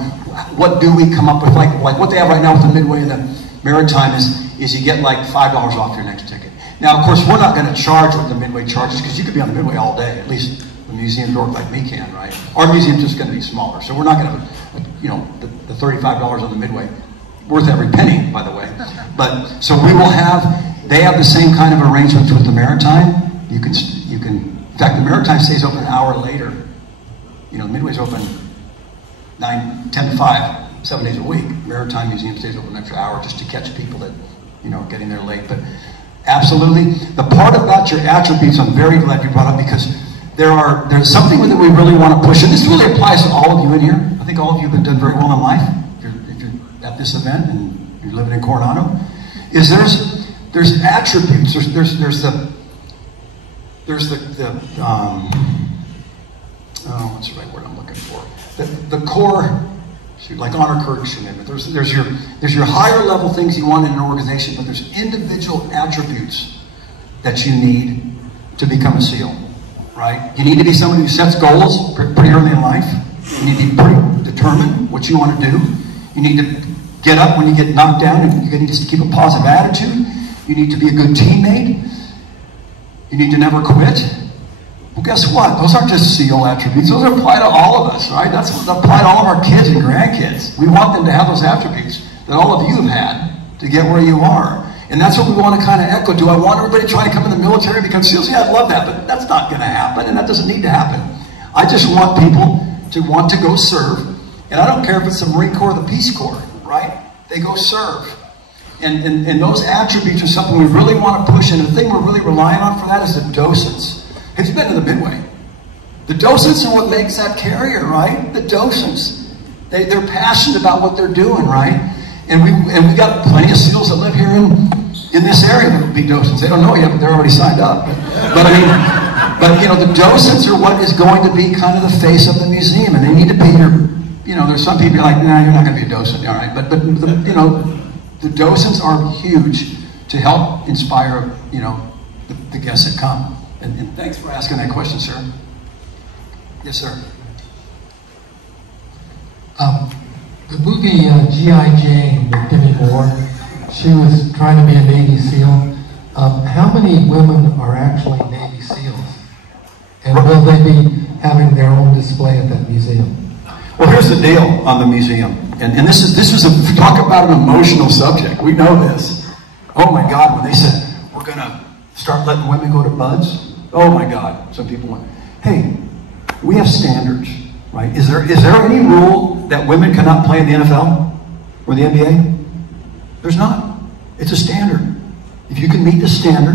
what do we come up with? Like what they have right now with the Midway and the Maritime is you get like $5 off your next ticket. Now, of course, we're not going to charge what the Midway charges, because you could be on the Midway all day, at least the museums work like me can, right? Our museum's just going to be smaller, so we're not going to, you know, the $35 on the Midway, worth every penny, by the way. But so we will they have the same kind of arrangements with the Maritime. You can, in fact, the Maritime stays open an hour later. You know, Midway's open 10 to 5, 7 days a week. Maritime Museum stays open an extra hour just to catch people that, you know, getting there late. But absolutely, the part about your attributes, I'm very glad you brought up, because there's something that we really want to push, and this really applies to all of you in here. I think all of you have done very well in life if you're at this event and you're living in Coronado. Is there's attributes. There's what's the right word I'm looking for? The core, like honor, courage, commitment. There's your higher level things you want in an organization, but there's individual attributes that you need to become a SEAL. Right? You need to be somebody who sets goals pretty early in life. You need to be pretty determined what you want to do. You need to get up when you get knocked down, and you need to keep a positive attitude. You need to be a good teammate. You need to never quit. Well, guess what? Those aren't just SEAL attributes. Those apply to all of us, right? That's what apply to all of our kids and grandkids. We want them to have those attributes that all of you have had to get where you are. And that's what we want to kind of echo. Do I want everybody trying to come in the military and become SEALs? Yeah, I'd love that, but that's not going to happen, and that doesn't need to happen. I just want people to want to go serve, and I don't care if it's the Marine Corps or the Peace Corps, right? They go serve. And those attributes are something we really want to push, and the thing we're really relying on for that is the docents. Have you been to the Midway? The docents are what makes that carrier, right? The docents. They're passionate about what they're doing, right? And we got plenty of SEALs that live here in this area that would be docents. They don't know yet, but they're already signed up. But I mean, but you know, the docents are what is going to be kind of the face of the museum, and they need to be your, you know, there's some people like, nah, you're not going to be a docent, all right? But you know, the docents are huge to help inspire, you know, the guests that come. And thanks for asking that question, sir. Yes, sir. The movie G.I. Jane with Demi Moore, she was trying to be a Navy SEAL. How many women are actually Navy SEAls? And will they be having their own display at that museum? Well, here's the deal on the museum. And this was talk about an emotional subject. We know this. Oh my God, when they said, we're going to start letting women go to buds. Oh my God, some people went, hey, we have standards, right? Is there any rule that women cannot play in the NFL or the NBA? There's not. It's a standard. If you can meet the standard,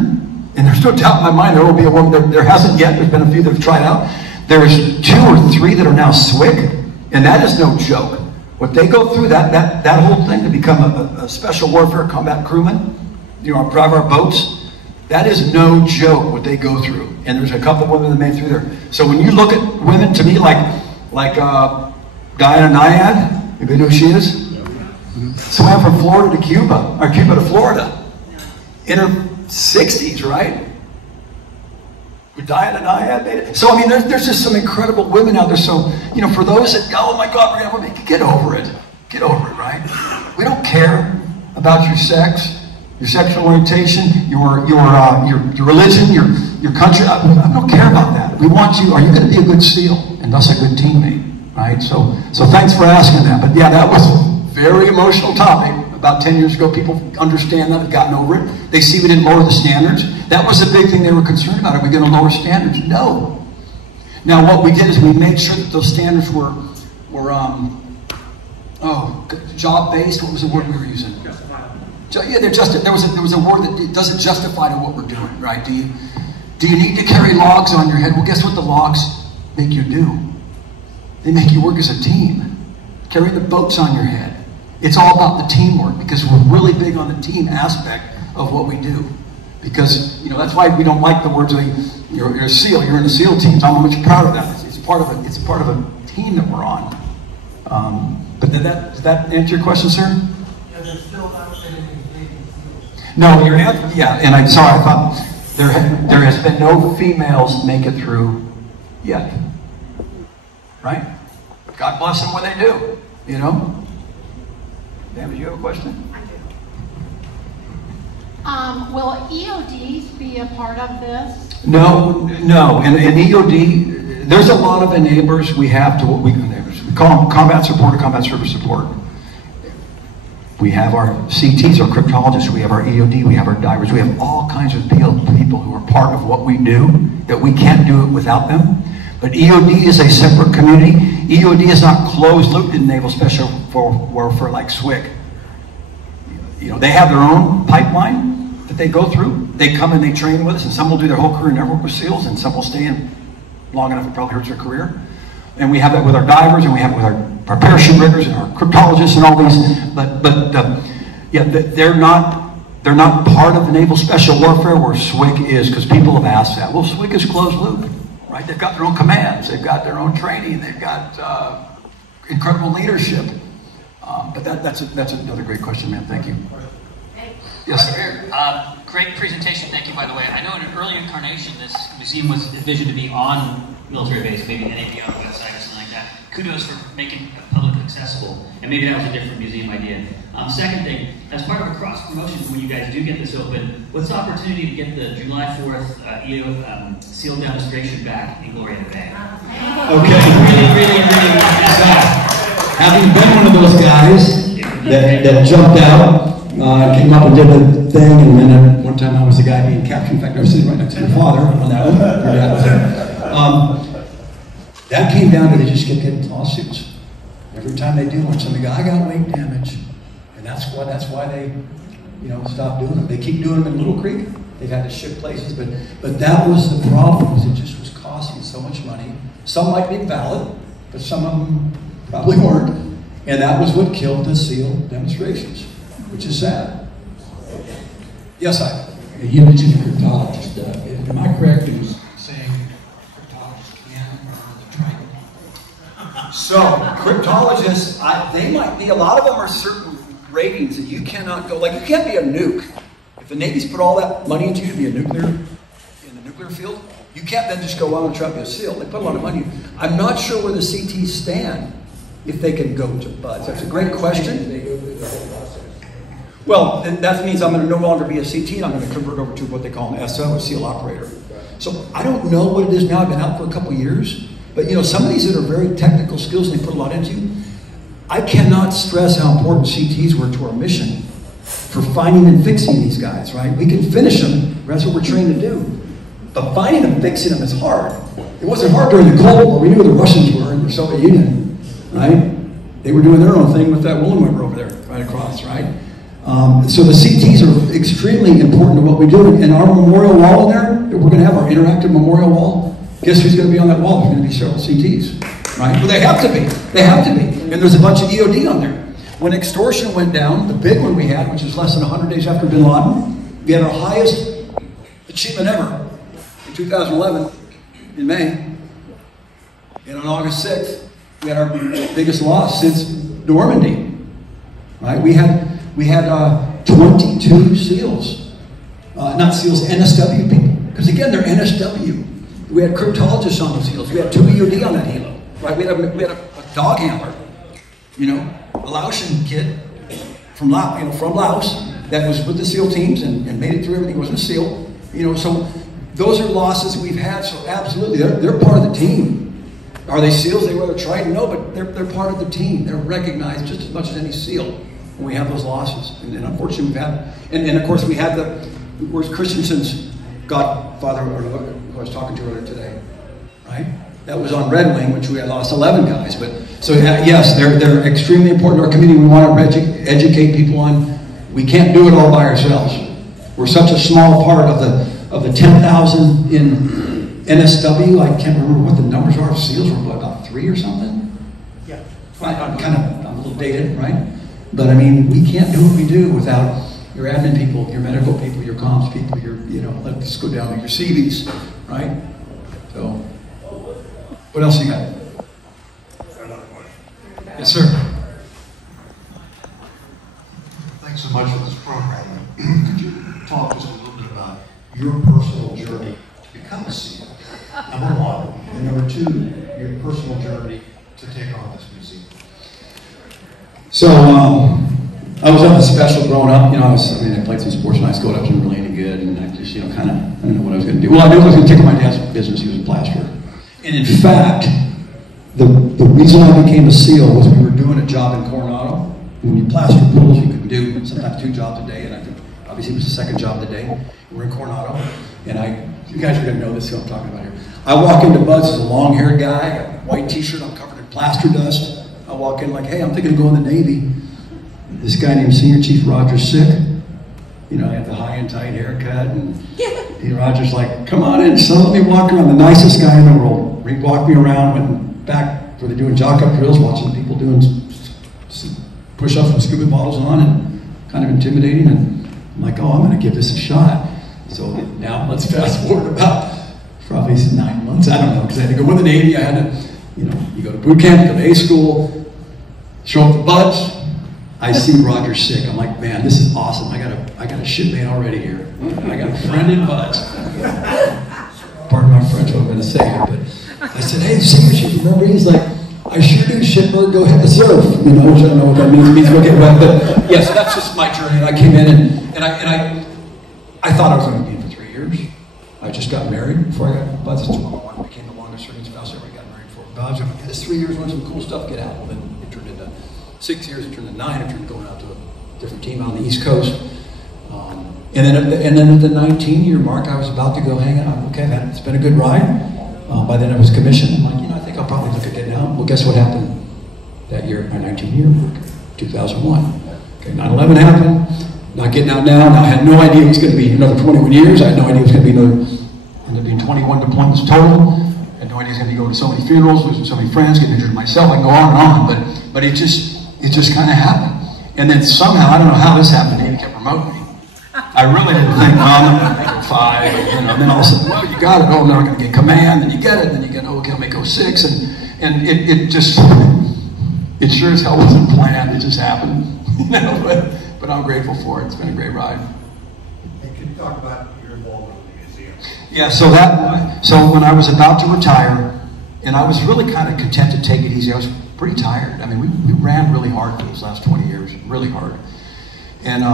and there's no doubt in my mind there will be a woman, there hasn't yet, there's been a few that have tried out. There's 2 or 3 that are now SWIC, and that is no joke. What they go through, that whole thing to become a special warfare combat crewman, you know, drive our boats, that is no joke what they go through. And there's a couple of women that made through there. So when you look at women, to me, like Diana Nyad, anybody know who she is? Swam from Florida to Cuba, or Cuba to Florida, in her 60s, right? Diana Nyad made it. So I mean, there's just some incredible women out there. So you know, for those that, oh my God, get over it. Get over it, right? We don't care about your sex, your sexual orientation, your religion, your country. I don't care about that. We want you. Are you going to be a good SEAL and thus a good teammate, right? So thanks for asking that. But yeah, that was a very emotional topic. About 10 years ago, people understand that, have gotten over it. They see we didn't lower the standards. That was the big thing they were concerned about. Are we going to lower standards? No. Now what we did is we made sure that those standards were job-based. What was the word we were using? Yeah, there was a word that doesn't justify to what we're doing, right? Do you need to carry logs on your head? Well, guess what the logs make you do? They make you work as a team. Carry the boats on your head. It's all about the teamwork, because we're really big on the team aspect of what we do. Because, you know, that's why we don't like the words like, you're a SEAL, you're in the SEAL team. Tell them how much you're proud of that. It's part of a team that we're on. But does that answer your question, sir? Yeah, there's still not any Navy SEALs. No, and I'm sorry, I thought there has been no females make it through yet. Right? God bless them when they do, you know? Dan, did you have a question? Will EODs be a part of this? No. And EOD, there's a lot of enablers we have to what we call them combat support or combat service support. We have our CTs, our cryptologists, we have our EOD, we have our divers, we have all kinds of people who are part of what we do, that we can't do it without them. But EOD is a separate community. EOD is not closed loop in Naval Special Warfare like SWIC. You know, they have their own pipeline that they go through. They come and they train with us, and some will do their whole career and never work with SEALs, and some will stay in long enough it probably hurts their career. And we have that with our divers, and we have it with our parachute riggers and our cryptologists and all these. Yeah, they're not part of the Naval Special Warfare where SWIC is, because people have asked that. Well, SWIC is closed loop. Right? They've got their own commands, they've got their own training, they've got incredible leadership. But that's another great question, man. Thank you. Yes, sir. Great presentation. Thank you, by the way. I know in an early incarnation, this museum was envisioned to be on military base, maybe NAV on the website or something like that. Kudos for making it public accessible, and maybe that was a different museum idea. Second thing, as part of a cross promotion, when you guys do get this open, what's the opportunity to get the July 4th SEAL demonstration back in Gloria Bay? Okay. Really. Having been one of those guys that jumped out, came up and did the thing, and then one time I was the guy being captured. In fact, I was sitting right next to your father on that one. Your dad was there. That came down to they just kept getting lawsuits. Every time they do one, somebody goes, I got weight damage. And that's why they, stopped doing them. They keep doing them in Little Creek. They've had to ship places, but that was the problem, was it just was costing so much money. Some might be valid, but some of them probably weren't. And that was what killed the SEAL demonstrations, which is sad. Yes, you mentioned a cryptologist. Am I correct in saying cryptologists can burn the triangle? So, cryptologists, they might be, a lot of them are certain ratings that you cannot go, like you can't be a nuke. If the Navy's put all that money into you to be in the nuclear field, you can't then just go out and try to be a SEAL. They put a lot of money. I'm not sure where the CTs stand if they can go to BUDS. That's a great question. Well, that means I'm going to no longer be a CT, and I'm going to convert over to what they call an SO, a SEAL operator. So I don't know what it is now. I've been out for a couple years. But some of these that are very technical skills and they put a lot into, I cannot stress how important CTs were to our mission for finding and fixing these guys, right? We can finish them, that's what we're trained to do. But finding them, fixing them is hard. It wasn't hard during the Cold War. We knew who the Russians were in the Soviet Union, right? They were doing their own thing with that woolen river over there, right across, right? So the CTs are extremely important to what we do. And our memorial wall in there, we're going to have our interactive memorial wall. Guess who's going to be on that wall? There's going to be several CTs, right? Well, they have to be. They have to be. And there's a bunch of EOD on there. When extortion went down, the big one we had, which was less than 100 days after Bin Laden, we had our highest achievement ever in 2011 in May. And on August 6th, we had our biggest loss since Normandy, right? We had 22 SEALs, not SEALs, NSW people. Because again, they're NSW. We had cryptologists on those helos. We had 2 EOD on that helo, right? We had a dog handler, a Laotian kid from Laos that was with the SEAL teams and made it through everything. He wasn't a SEAL, So those are losses we've had. So absolutely, they're part of the team. Are they SEALs? They were tried? No, but they're part of the team. They're recognized just as much as any SEAL when we have those losses. And unfortunately, we've had, and of course, we had where's Christensen's godfather, who I was talking to earlier today, right? That was on Red Wing, which we had lost 11 guys. But so yes, they're extremely important to our community. We want to educate people on. We can't do it all by ourselves. We're such a small part of the 10,000 in NSW. I can't remember what the numbers are. SEALs were about 3 or something. Yeah. I'm a little dated, right? But I mean, we can't do what we do without your admin people, your medical people, your comms people, let's go down to your CVs, right? So, what else you got? Yes, sir. Thanks so much for this program. Could you talk just a little bit about your personal journey to become a SEAL, number one, and number two, your personal journey to take on this museum? So, I was up special growing up. I played some sports in high school. I wasn't really any good, and I just, I didn't know what I was going to do. Well, I knew I was going to take my dad's business. He was a plasterer. And in fact, the reason I became a SEAL was we were doing a job in Coronado. When you plaster pools, you could do sometimes 2 jobs a day, and I think obviously it was the second job of the day. We're in Coronado, and you guys are going to know this, who I'm talking about here. I walk into BUDS as a long-haired guy, I got a white t-shirt, I'm covered in plaster dust. I walk in like, hey, I'm thinking of going to the Navy. This guy named Senior Chief Roger's sick. I had the high and tight haircut, and Roger's like, come on in, son, let me walk around. The nicest guy in the world. He walked me around, went back where they're doing jock-up drills, watching people doing push-ups with scuba bottles on, and kind of intimidating, and I'm like, oh, I'm going to give this a shot. So now let's fast forward about probably 9 months, I don't know, because I had to go with the Navy. I had to, you go to boot camp, go to A school, show up to BUDS. I see Roger sick. I'm like, man, this is awesome. I got a shipmate already here. I got a friend in BUDS. Pardon my French, what I'm going to say here, but I said, hey, senior chief, remember? He's like, I sure do, shitbird, go ahead and surf. You know, which I don't know what that means. It means go get wet. But yeah, so that's just my journey. And I came in and I thought I was going to be in for 3 years. I just got married before I got, by this woman became the longest serving spouse I ever got married for. But I was going to this 3 years, doing some cool stuff, get out. Well, then it turned into 6 years, it turned into 9, it turned going out to a different team on the East Coast. And then at the 19-year mark, I was about to go hang out. Okay, it's been a good ride. By then I was commissioned. I'm like, I think I'll probably look at getting out. Well, guess what happened that year, my 19-year mark, 2001. Okay, 9/11 happened. Not getting out now. Now I had no idea it was going to be another 21 years. I had no idea it was going to be ended up being 21 deployments total. I had no idea I was going to be going to so many funerals, losing so many friends, getting injured myself. I can go on and on, but it just kind of happened. And then somehow, I don't know how this happened, he kept promoting me. I really didn't think, well, I'm going to make 05, and then all of a sudden, well, you got it, oh, now I'm going to get command, then you get it, then you get, oh, okay, I'll make 06, and it just, it sure as hell wasn't planned, it just happened, but I'm grateful for it. It's been a great ride. Hey, can you talk about your involvement with the museum? Yeah, so when I was about to retire, and I was really kind of content to take it easy, I was pretty tired. I mean, we ran really hard for those last 20 years, really hard. And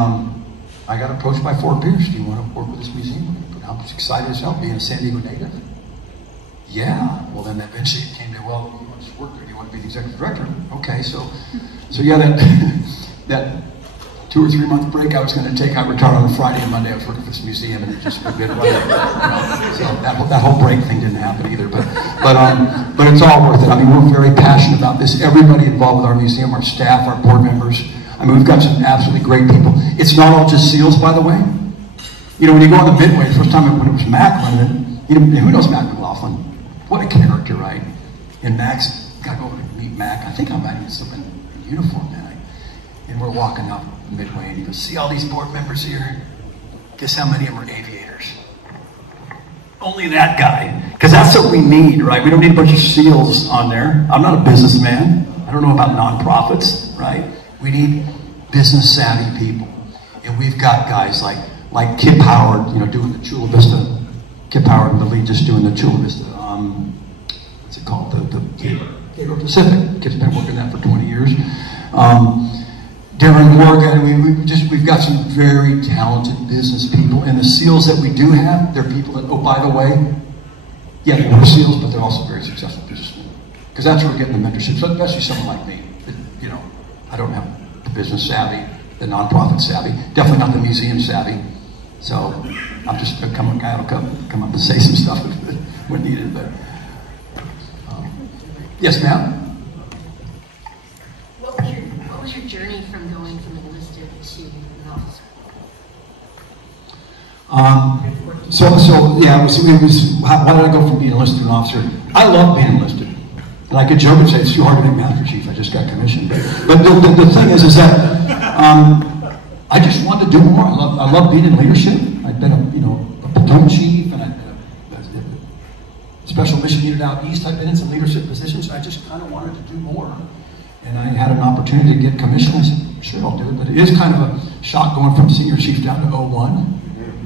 I got approached by Fort Pierce. Do you want to work with this museum? I was excited as hell, being a San Diego native. Yeah, well then eventually it came to, well, you want to just work there, do you want to be the executive director? Okay, so yeah, that 2 or 3 month break I was going to take, I retired on a Friday and Monday I was working for this museum, and it just been right. So that whole break thing didn't happen either, but it's all worth it. I mean, we're very passionate about this. Everybody involved with our museum, our staff, our board members. I mean, we've got some absolutely great people. It's not all just SEALs, by the way. You know, when you go on the Midway, the first time when it was Macklin, who knows Mac McLaughlin? What a character, right? And Mac's got to go meet Mac. I think I might even still in uniform now. And we're walking up Midway, and he goes, see all these board members here? Guess how many of them are aviators? Only that guy. Because that's what we need, right? We don't need a bunch of SEALs on there. I'm not a businessman. I don't know about nonprofits, right? We need business savvy people. And we've got guys like Kip Howard, doing the Chula Vista. Kip Howard and the lead just doing the Chula Vista, what's it called? The Gabriel Pacific. Kip's been working that for 20 years. Darren Morgan, we've got some very talented business people. And the SEALs that we do have, they're people that, oh, by the way, yeah, they were SEALs, but they're also very successful businessmen. Because that's where we're getting the mentorship, so especially someone like me. I don't have the business savvy, the nonprofit savvy, definitely not the museum savvy. So I'm just a guy that'll come up and say some stuff when needed. But yes, ma'am. What was your journey from going from enlisted to an officer? Yeah, it was why did I go from being enlisted to an officer? I love being enlisted. And I could joke and say it's too hard to make Master Chief. I just got commissioned. But the thing is that I just wanted to do more. I love being in leadership. I'd been a platoon chief, and I'd been a special mission unit out east. I've been in some leadership positions. I just kind of wanted to do more. And I had an opportunity to get commissioned. I said, sure, I'll do it. But it is kind of a shock going from senior chief down to 01.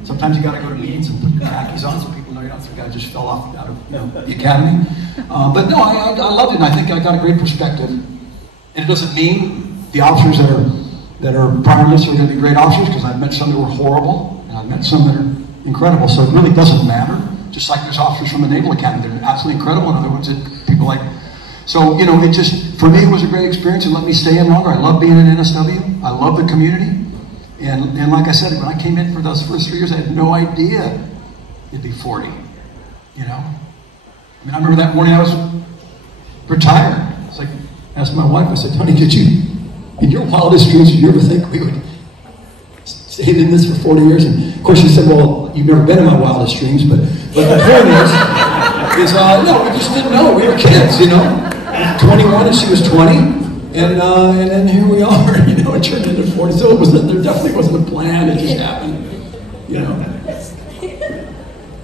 Sometimes you got to go to meetings and put your khakis on so people know you're not some guy who just fell off out of the academy. But no, I loved it, and I think I got a great perspective. And it doesn't mean the officers that are prior enlisted are going to be great officers, because I've met some that were horrible, and I've met some that are incredible. So it really doesn't matter. Just like there's officers from the Naval Academy that are absolutely incredible, and other ones that people like. So it just, for me, it was a great experience. It let me stay in longer. I love being in NSW. I love the community. And like I said, when I came in for those first 3 years, I had no idea it'd be 40, I mean, I remember that morning I was retired. It's like, I asked my wife, I said, honey, did you, in your wildest dreams, did you ever think we would stay in this for 40 years? And of course she said, well, you've never been in my wildest dreams, but the point is no, we just didn't know. We were kids, 21 and she was 20. And then here we are, it turned into 40. So there definitely wasn't a plan, it just happened,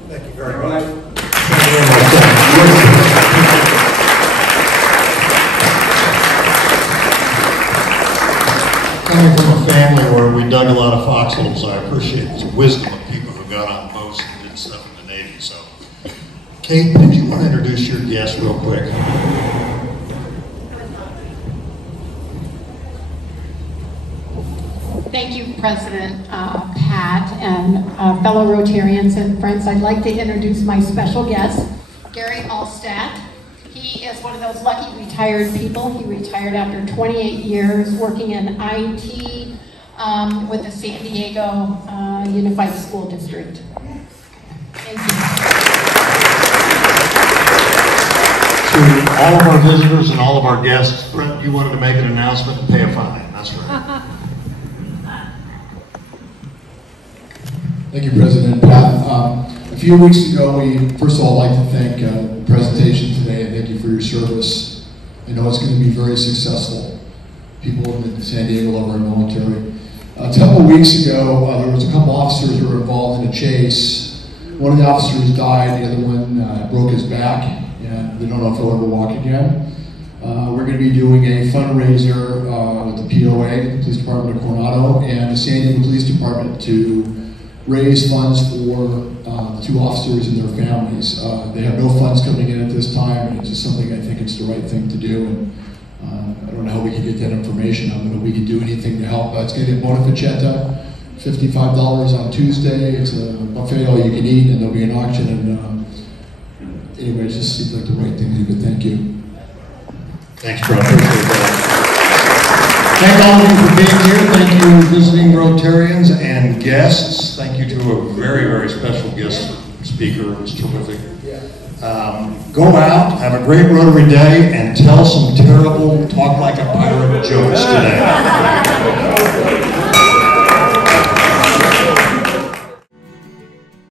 Thank you very much. Coming from a family where we dug a lot of foxholes, I appreciate the wisdom of people who got on boats and did stuff in the Navy. So Kate, did you want to introduce your guest real quick? Thank you, President Pat, and fellow Rotarians and friends. I'd like to introduce my special guest, Gary Allstat. He is one of those lucky retired people. He retired after 28 years working in IT with the San Diego Unified School District. Thank you. To all of our visitors and all of our guests, Brent, you wanted to make an announcement and pay a fine. That's right. Thank you, President Pat. A few weeks ago, first of all, I'd like to thank the presentation today and thank you for your service. I know it's going to be very successful. People in San Diego love our military. A couple of weeks ago, there was a couple officers who were involved in a chase. One of the officers died, the other one broke his back, and we don't know if he'll ever walk again. We're going to be doing a fundraiser with the POA, the Police Department of Coronado, and the San Diego Police Department to raise funds for the two officers and their families. They have no funds coming in at this time, and it's just something I think it's the right thing to do. And I don't know how we can get that information. I don't know if we can do anything to help. It's going to be bona ficetta, $55 on Tuesday. It's a buffet all you can eat, and there'll be an auction. And anyway, it just seems like the right thing to do. But thank you. Thanks, bro. Appreciate that. Thank all of you for being here. Thank you, visiting Rotarians and guests. Thank you to a very, very special guest speaker. It was terrific. Go out, have a great Rotary Day, and tell some terrible talk like a pirate jokes today.